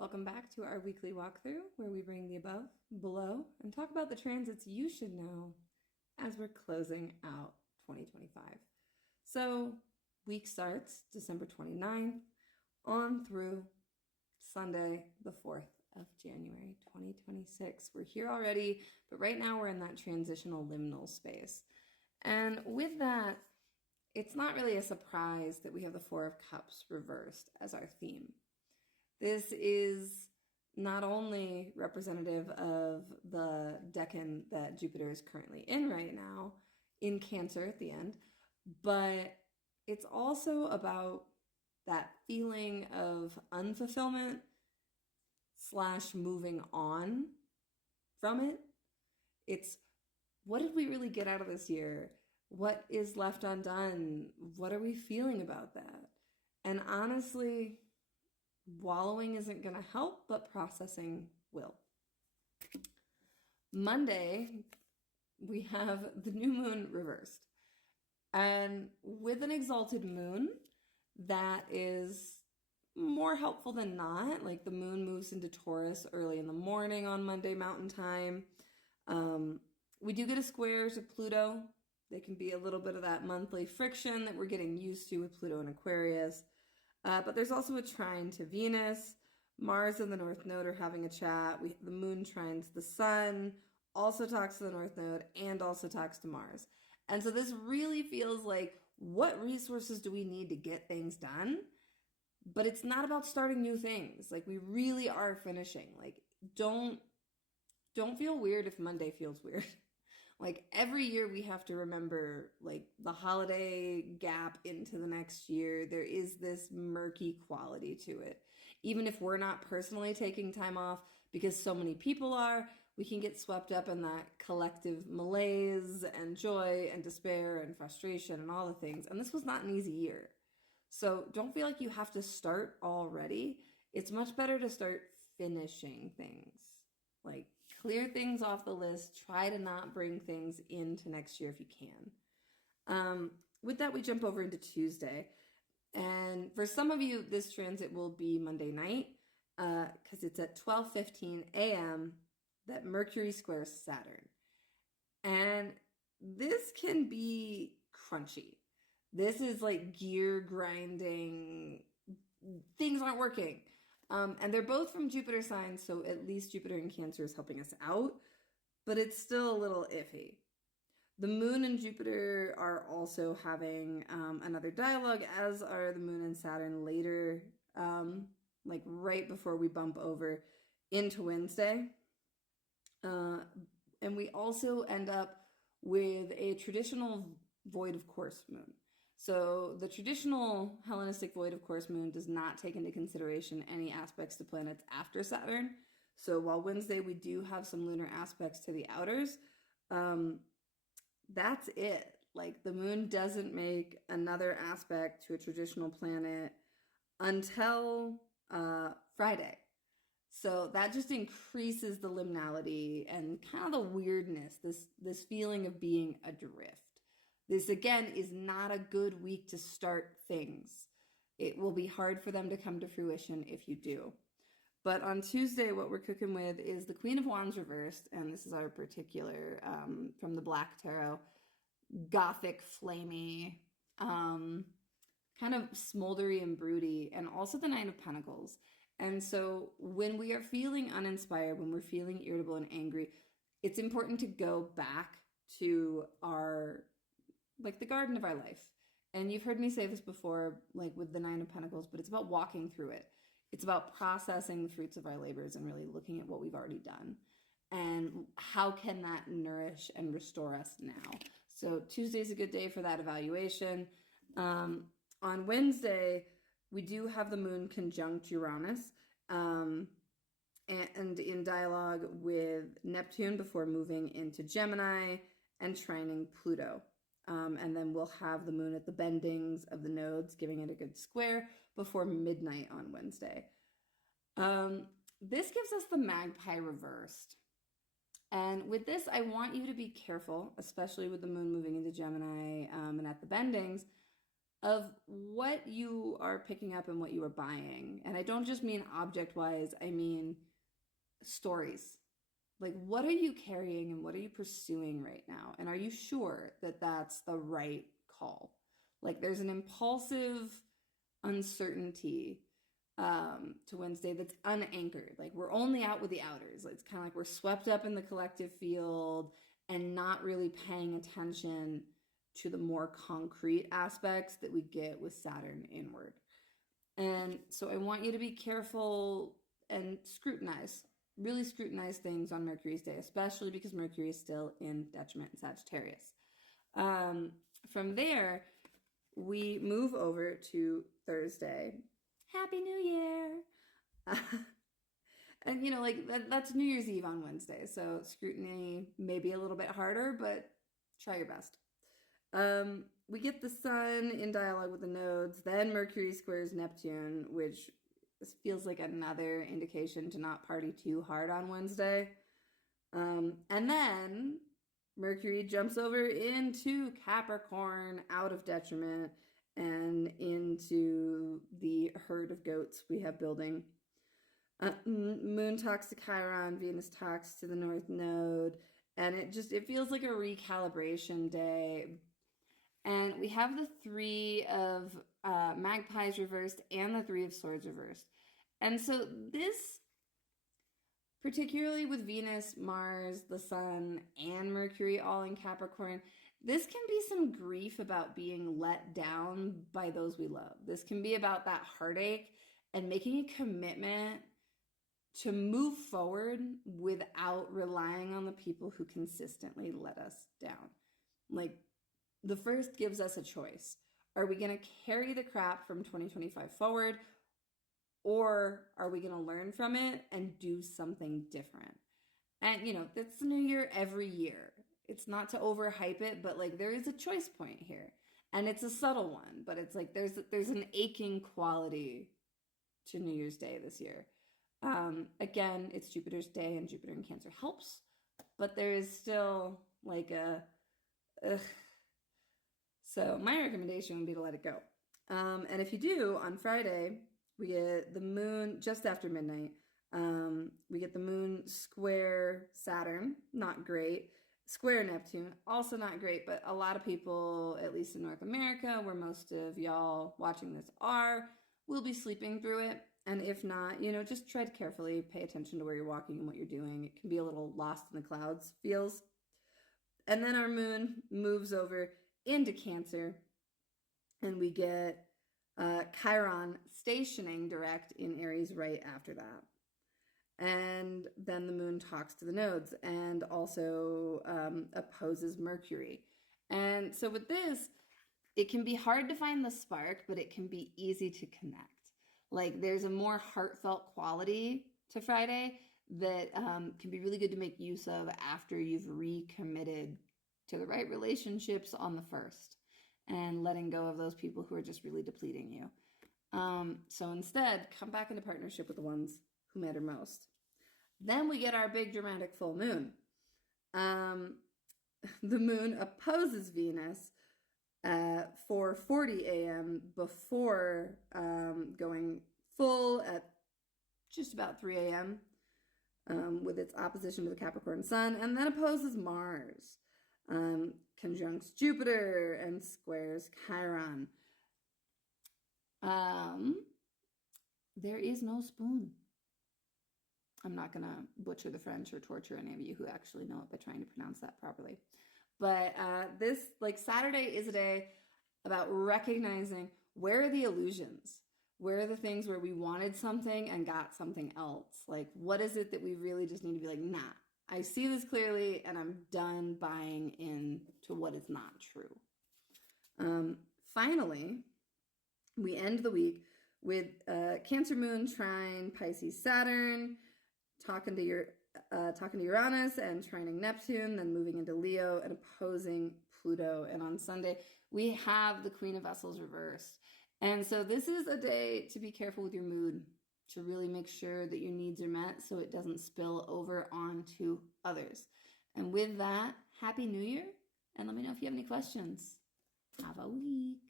Welcome back to our weekly walkthrough where we bring the above, below, and talk about the transits you should know as we're closing out 2025. So, week starts December 29th on through Sunday, the 4th of January 2026. We're here already, but right now we're in that transitional liminal space. And with that, it's not really a surprise that we have the Four of Cups reversed as our theme. This is not only representative of the decan that Jupiter is currently in right now, in Cancer at the end, but it's also about that feeling of unfulfillment / moving on from it. It's what did we really get out of this year? What is left undone? What are we feeling about that? And honestly, wallowing isn't going to help, but processing will. Monday, we have the new moon reversed. And with an exalted moon, that is more helpful than not. Like the moon moves into Taurus early in the morning on Monday Mountain Time. We do get a square to Pluto. There can be a little bit of that monthly friction that we're getting used to with Pluto and Aquarius. But there's also a trine to Venus. Mars and the North Node are having a chat. The moon trines the sun, also talks to the North Node, and also talks to Mars. And so this really feels like, what resources do we need to get things done? But it's not about starting new things. Like, we really are finishing. Like, don't feel weird if Monday feels weird. Like, every year we have to remember, like, the holiday gap into the next year, there is this murky quality to it. Even if we're not personally taking time off, because so many people are, we can get swept up in that collective malaise and joy and despair and frustration and all the things. And this was not an easy year. So don't feel like you have to start already. It's much better to start finishing things. Like, clear things off the list. Try to not bring things into next year if you can. With that, we jump over into Tuesday. And for some of you, this transit will be Monday night because it's at 12:15 a.m. that Mercury squares Saturn. And this can be crunchy. This is like gear grinding. Things aren't working. And they're both from Jupiter signs, so at least Jupiter in Cancer is helping us out, but it's still a little iffy. The moon and Jupiter are also having another dialogue, as are the moon and Saturn later, like right before we bump over into Wednesday. And we also end up with a traditional void of course moon. So the traditional Hellenistic void of course moon does not take into consideration any aspects to planets after Saturn. So while Wednesday we do have some lunar aspects to the outers, that's it. Like, the moon doesn't make another aspect to a traditional planet until Friday. So that just increases the liminality and kind of the weirdness, this feeling of being adrift. This, again, is not a good week to start things. It will be hard for them to come to fruition if you do. But on Tuesday, what we're cooking with is the Queen of Wands reversed, and this is our particular, from the Black Tarot, gothic, flamey, kind of smoldery and broody, and also the Nine of Pentacles. And so when we are feeling uninspired, when we're feeling irritable and angry, it's important to go back to our, like, the garden of our life. And you've heard me say this before, like with the Nine of Pentacles, but it's about walking through it. It's about processing the fruits of our labors and really looking at what we've already done. And how can that nourish and restore us now? So Tuesday's a good day for that evaluation. On Wednesday, we do have the moon conjunct Uranus and in dialogue with Neptune before moving into Gemini and trining Pluto. And then we'll have the moon at the bendings of the nodes, giving it a good square before midnight on Wednesday. This gives us the magpie reversed. And with this, I want you to be careful, especially with the moon moving into Gemini and at the bendings, of what you are picking up and what you are buying. And I don't just mean object-wise, I mean stories. Like, what are you carrying and what are you pursuing right now? And are you sure that that's the right call? Like, there's an impulsive uncertainty to Wednesday that's unanchored. Like, we're only out with the outers. It's kind of like we're swept up in the collective field and not really paying attention to the more concrete aspects that we get with Saturn inward. And so I want you to be careful and really scrutinize things on Mercury's day, especially because Mercury is still in detriment in Sagittarius. From there, we move over to Thursday. Happy New Year! And like that's New Year's Eve on Wednesday, so scrutiny may be a little bit harder, but try your best. We get the Sun in dialogue with the nodes, then Mercury squares Neptune, which feels like another indication to not party too hard on Wednesday. And then Mercury jumps over into Capricorn, out of detriment, and into the herd of goats we have building. Moon talks to Chiron, Venus talks to the North Node, and it feels like a recalibration day. And we have the Three of Magpies reversed and the Three of Swords reversed. And so this, particularly with Venus, Mars, the Sun, and Mercury all in Capricorn, this can be some grief about being let down by those we love. This can be about that heartache and making a commitment to move forward without relying on the people who consistently let us down. Like, the first gives us a choice. Are we going to carry the crap from 2025 forward, or are we going to learn from it and do something different? And, it's the new year every year. It's not to overhype it, but like there is a choice point here. And it's a subtle one, but it's like there's an aching quality to New Year's Day this year. Again, it's Jupiter's day and Jupiter in Cancer helps, but there is still like So my recommendation would be to let it go. And if you do, on Friday, we get the moon just after midnight. We get the moon square Saturn, not great. Square Neptune, also not great, but a lot of people, at least in North America, where most of y'all watching this are, will be sleeping through it. And if not, just try to carefully pay attention to where you're walking and what you're doing. It can be a little lost in the clouds feels. And then our moon moves over into Cancer, and we get Chiron stationing direct in Aries right after that. And then the moon talks to the nodes and also opposes Mercury. And so with this, it can be hard to find the spark, but it can be easy to connect. Like, there's a more heartfelt quality to Friday that can be really good to make use of after you've recommitted to the right relationships on the first and letting go of those people who are just really depleting you. So instead, come back into partnership with the ones who matter most. Then we get our big dramatic full moon. The moon opposes Venus at 4:40 a.m. before going full at just about 3 a.m. With its opposition to the Capricorn sun, and then opposes Mars, conjuncts Jupiter, and squares Chiron. There is no spoon. I'm not going to butcher the French or torture any of you who actually know it by trying to pronounce that properly. But this, like, Saturday is a day about recognizing where are the illusions? Where are the things where we wanted something and got something else? Like, what is it that we really just need to be like, nah, I see this clearly and I'm done buying into what is not true. Finally, we end the week with Cancer moon trine Pisces Saturn, talking to Uranus and trining Neptune, then moving into Leo and opposing Pluto. And on Sunday, we have the Queen of Vessels reversed. And so this is a day to be careful with your mood, to really make sure that your needs are met so it doesn't spill over onto others. And with that, Happy New Year, and let me know if you have any questions. Have a week.